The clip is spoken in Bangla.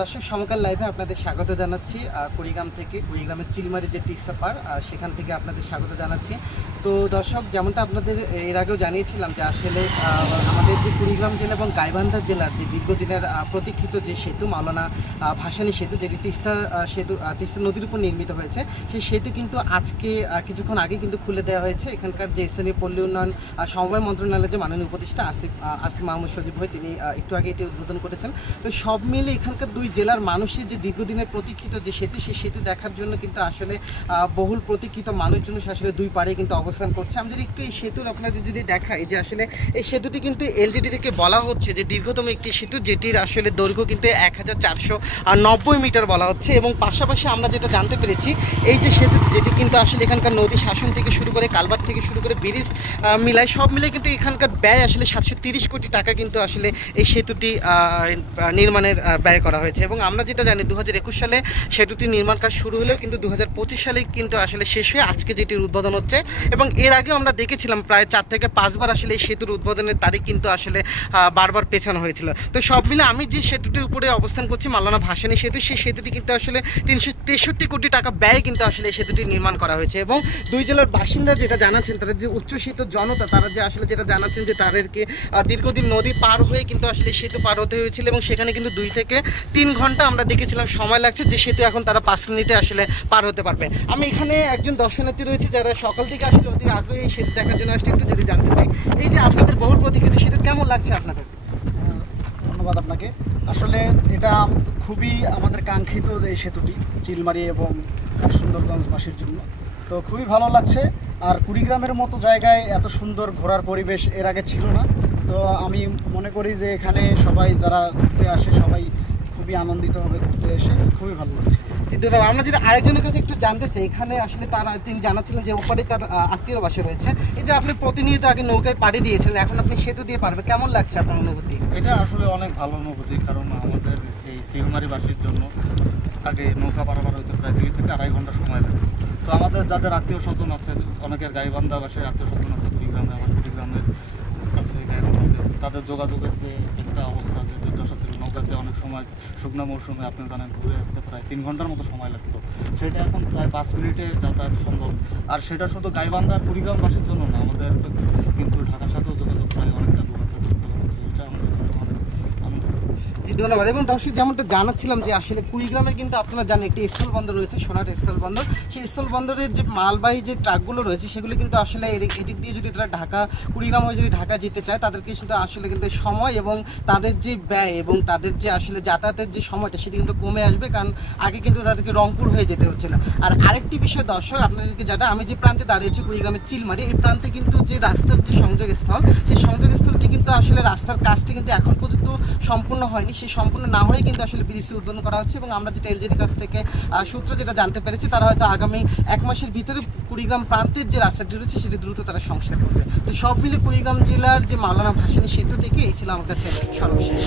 দর্শক সমকাল লাইভে আপনাদের স্বাগত জানাচ্ছি কুড়িগ্রাম থেকে। কুড়িগ্রামের চিলমারি যে তিস্তা পার সেখান থেকে আপনাদের স্বাগত জানাচ্ছি। তো দর্শক, যেমনটা আপনাদের এর আগেও জানিয়েছিলাম যে আসলে আমাদের যে কুড়িগ্রাম জেলা এবং গাইবান্ধা জেলার যে দীর্ঘদিনের প্রতীক্ষিত যে সেতু মাওলানা ভাসানী সেতু, যেটি তিস্তা সেতু তিস্তা নদীর উপর নির্মিত হয়েছে, সেই সেতু কিন্তু আজকে কিছুক্ষণ আগে কিন্তু খুলে দেওয়া হয়েছে। এখানকার যে স্থানীয় পল্লী উন্নয়ন সমবায় মন্ত্রণালয়ের যে মাননীয় উপদেষ্টা আসিফ মাহমুদ সজীব ভাই, তিনি একটু আগে এটি উদ্বোধন করেছেন। তো সব মিলে এখানকার দুই জেলার মানুষের যে দীর্ঘদিনের প্রতীক্ষিত যে সেতু, সেই সেতু দেখার জন্য কিন্তু আসলে বহুল প্রতীক্ষিত মানুষজন আসলে দুই পাড়ে কিন্তু অবস্থান করছে। আমি যদি একটু এই সেতুর আপনাদের যদি দেখাই, যে আসলে এই সেতুটি কিন্তু এলজিডি থেকে বলা হচ্ছে যে দীর্ঘতম একটি সেতু, যেটির আসলে দৈর্ঘ্য কিন্তু 1490 মিটার বলা হচ্ছে। এবং পাশাপাশি আমরা যেটা জানতে পেরেছি, এই যে সেতুটি, যেটি কিন্তু আসলে এখানকার নদী শাসন থেকে শুরু করে কালভার্ট থেকে শুরু করে ব্রিজ মিলায় সব মিলে কিন্তু এখানকার ব্যয় আসলে 730 কোটি টাকা কিন্তু আসলে এই সেতুটি নির্মাণের ব্যয় করা হয়েছে। এবং আমরা যেটা জানি 2021 সালে সেতুটি নির্মাণ কাজ শুরু হলেও কিন্তু 2025 সালে কিন্তু আসলে শেষ হয়ে আজকে যেটির উদ্বোধন হচ্ছে। এবং এর আগেও আমরা দেখেছিলাম প্রায় 4 থেকে 5 বার আসলে এই সেতুর উদ্বোধনের তারিখ কিন্তু আসলে বারবার পেছানো হয়েছিল। তো সব মিলে আমি যে সেতুটির উপরে অবস্থান করছি, মাওলানা ভাসানী সেতু, সেই সেতুটি কিন্তু আসলে 363 কোটি টাকা ব্যয় কিন্তু আসলে এই সেতুটি নির্মাণ করা হয়েছে। এবং দুই জেলার বাসিন্দা যেটা জানাচ্ছেন, তারা যে উচ্চশিত জনতা, তারা যে আসলে যেটা জানাচ্ছেন যে তাদেরকে দীর্ঘদিন নদী পার হয়ে কিন্তু আসলে সেতু পার হতে হয়েছিল। এবং সেখানে কিন্তু 2 থেকে 3 ঘন্টা আমরা দেখেছিলাম সময় লাগছে, যে সেতু এখন তারা 5 মিনিটে আসলে পার হতে পারবে। আমি এখানে একজন দর্শনার্থী রয়েছে যারা সকাল থেকে আসলে অতি আগ্রহী এই সেতু দেখার জন্য আসলে একটু যদি জানতে চাই, এই যে আপনাদের বহুল প্রতীক্ষিত সেতু কেমন লাগছে আপনাদের? ধন্যবাদ আপনাকে। আসলে এটা খুবই আমাদের কাঙ্ক্ষিত যে এই সেতুটি চিলমারি এবং সুন্দরগঞ্জবাসীর জন্য, তো খুবই ভালো লাগছে। আর কুড়িগ্রামের মতো জায়গায় এত সুন্দর ঘোরার পরিবেশ এর আগে ছিল না। তো আমি মনে করি যে এখানে সবাই যারা ঘুরতে আসে সবাই খুবই আনন্দিত হবে ঘুরতে এসে, খুবই ভালো লাগছে। আমরা যদি আরেকজনের কাছে একটু জানতে চাই, এখানে আসলে তিনি জানাচ্ছিলেন যে ওপারে তার আত্মীয় বাসা রয়েছে। এই যে আপনি প্রতিনিয়ত আগে নৌকায় পাড়ি দিয়েছেন, এখন আপনি সেতু দিয়ে পারবেন, কেমন লাগছে আপনার অনুভূতি? এটা আসলে অনেক ভালো অনুভূতি, কারণ আমাদের এই চিলমারিবাসীর জন্য আগে নৌকা পারাপার হইতে প্রায় 2 থেকে 2.5 ঘন্টা সময় লাগে। তো আমাদের যাদের আত্মীয় স্বজন আছে, অনেকের গাইবান্ধা বাসায় আত্মীয় স্বজন আছে কুড়িগ্রামে, আমার কুড়িগ্রামের আছে গাইবান্ধাতে, তাদের যোগাযোগের যে একটা অবস্থা, যে দুর্দশা ছিল, নৌকাতে অনেক সময় শুকনো মৌসুমে আপনি জানেন ঘুরে আসতে প্রায় 3 ঘন্টার মতো সময় লাগতো, সেটা এখন প্রায় 5 মিনিটে যাতায়াত সম্ভব। আর সেটা শুধু গাইবান্ধা আর কুড়িগ্রামবাসীর জন্য না, আমাদের কিন্তু ঢাকার সাথেও যোগাযোগ প্রায় অনেক জাদু আছে, এটা আমাদের জন্য অনেক আনন্দ। জি ধন্যবাদ। এবং দর্শক, যেমনটা জানাচ্ছিলাম যে আসলে কুড়িগ্রামের কিন্তু আপনারা জানেন একটি স্থল বন্দর রয়েছে, সোনার স্থল বন্দর। সেই স্থল বন্দরের যে মালবাহী যে ট্রাকগুলো রয়েছে, সেগুলো কিন্তু আসলে এদিক দিয়ে যদি তারা কুড়িগ্রাম হয়ে যদি ঢাকা যেতে চায়, তাদেরকে কিন্তু আসলে কিন্তু সময় এবং তাদের যে ব্যয় এবং তাদের যে আসলে যাতায়াতের যে সময়টা, সেটি কিন্তু কমে আসবে। কারণ আগে কিন্তু তাদেরকে রংপুর হয়ে যেতে হচ্ছিল। আর আরেকটি বিষয় দর্শক, আপনাদেরকে যেটা, আমি যে প্রান্তে দাঁড়িয়েছি কুড়িগ্রামের চিলমারি, এই প্রান্তে কিন্তু যে রাস্তার যে সংযোগস্থল, সেই সংযোগস্থলটি কিন্তু আসলে রাস্তার কাজটি কিন্তু এখন পর্যন্ত সম্পূর্ণ হয়নি। সেই সম্পূর্ণ না হয়ে কিন্তু আসলে ব্রিজটি উদ্বোধন করা হচ্ছে। এবং আমরা যেটা এলজিডির কাছ থেকে সূত্র যেটা জানতে পেরেছি, তারা হয়তো আগামী 1 মাসের ভিতরে কুড়িগ্রাম প্রান্তের যে রাস্তাটি রয়েছে সেটি দ্রুত তারা সংস্কার করবে। তো সব মিলে কুড়িগ্রাম জেলার যে মাওলানা ভাসানী সেতু থেকে এই ছিল আমার কাছে সর্বশেষ।